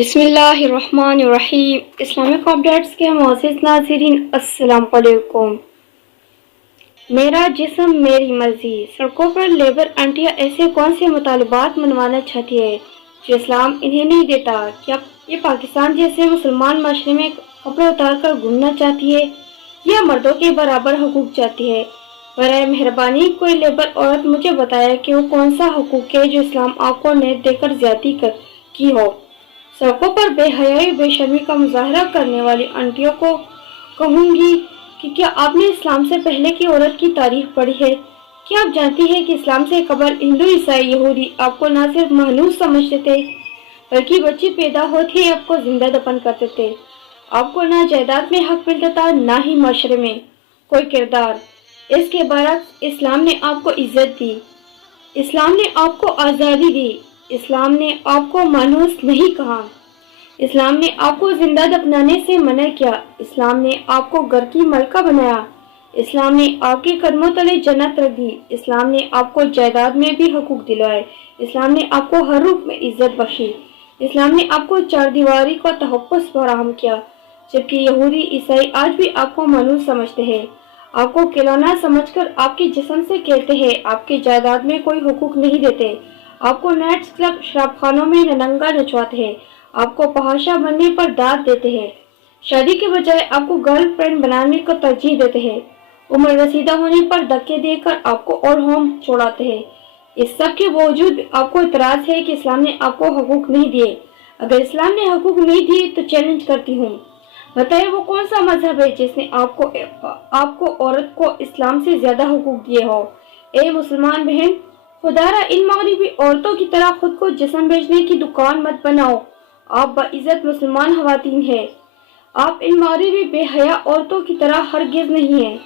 بسم اللہ الرحمن الرحیم۔ اسلامک اپڈیٹس کے معزز ناظرین السلام علیکم۔ میرا جسم میری مرضی، سڑکوں پر لیبر آنٹیاں ایسے کون سے مطالبات منوانا چاہتی ہے جو اسلام انہیں نہیں دیتا؟ کیا یہ پاکستان جیسے مسلمان معاشرے میں کپڑے اتار کر گھومنا چاہتی ہے یا مردوں کے برابر حقوق چاہتی ہے؟ برائے مہربانی کوئی لیبر عورت مجھے بتائے کہ وہ کون سا حقوق ہے جو اسلام آپ کو نے دے کر زیادتی کی ہو۔ سڑکوں پر بے حیائی بے شرمی کا مظاہرہ کرنے والی آنٹیوں کو کہوں گی کہ کیا آپ نے اسلام سے پہلے کی عورت کی تاریخ پڑھی ہے؟ کیا آپ جانتی ہیں کہ اسلام سے قبل ہندو عیسائی یہودی آپ کو نہ صرف مہنوز سمجھتے تھے بلکہ بچی پیدا ہوتی ہی آپ کو زندہ دفن کرتے تھے۔ آپ کو نہ جائیداد میں حق ملتا تھا نہ ہی معاشرے میں کوئی کردار۔ اس کے برعکس اسلام نے آپ کو عزت دی، اسلام نے آپ کو آزادی دی، اسلام نے آپ کو مانوس نہیں کہا، اسلام نے آپ کو زندہ دفنانے سے منع کیا، اسلام نے آپ کو گھر کی ملکہ بنایا، اسلام نے آپ کے قدموں تلے جنت رکھ دی، اسلام نے آپ کو جائیداد میں بھی حقوق دلائے، اسلام نے آپ کو ہر روپ میں عزت بخشی، اسلام نے آپ کو چار دیواری کا تحفظ فراہم کیا، جبکہ یہودی عیسائی آج بھی آپ کو مانوس سمجھتے ہیں، آپ کو کھلونا سمجھ کر آپ کے جسم سے کھیلتے ہیں، آپ کے جائیداد میں کوئی حقوق نہیں دیتے، آپ کو نائٹس کلب شراب خانوں میں ننگا نچواتے ہیں، آپ کو فحاشہ بننے پر داد دیتے ہیں، شادی کے بجائے آپ کو گرل فرینڈ بنانے کو ترجیح دیتے ہیں، عمر رسیدہ ہونے پر دھکے دے کر آپ کو اور ہوم چھوڑاتے ہیں۔ اس سب کے باوجود بھی آپ کو اعتراض ہے کہ اسلام نے آپ کو حقوق نہیں دیے۔ اگر اسلام نے حقوق نہیں دیے تو چیلنج کرتی ہوں، بتائیے وہ کون سا مذہب ہے جس نے آپ کو عورت کو اسلام سے زیادہ حقوق دیے ہو؟ اے مسلمان بہن، خدا را ان مغربی عورتوں کی طرح خود کو جسم بیچنے کی دکان مت بناؤ۔ آپ باعزت مسلمان خواتین ہیں۔ آپ ان مغربی بے حیا عورتوں کی طرح ہرگز نہیں ہیں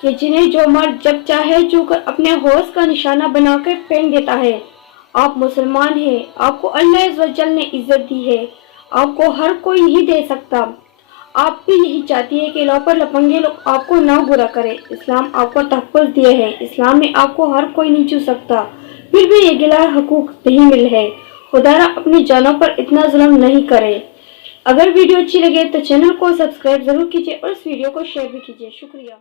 کہ جنہیں جو مرد جب چاہے چھو کر اپنے حوض کا نشانہ بنا کر پھینک دیتا ہے۔ آپ مسلمان ہیں، آپ کو اللہ عز و جل نے عزت دی ہے، آپ کو ہر کوئی نہیں دے سکتا۔ آپ بھی یہی چاہتی ہے کہ لوپر لپنگے لوگ آپ کو نہ برا کرے۔ اسلام آپ کو تحفظ دیے ہے، اسلام میں آپ کو ہر کوئی نہیں چھو سکتا، پھر بھی یہ گلا حقوق نہیں مل ہے۔ خدا را اپنی جانوں پر اتنا ظلم نہیں کرے۔ اگر ویڈیو اچھی لگے تو چینل کو سبسکرائب ضرور کیجیے اور اس ویڈیو کو شیئر بھی کیجیے۔ شکریہ۔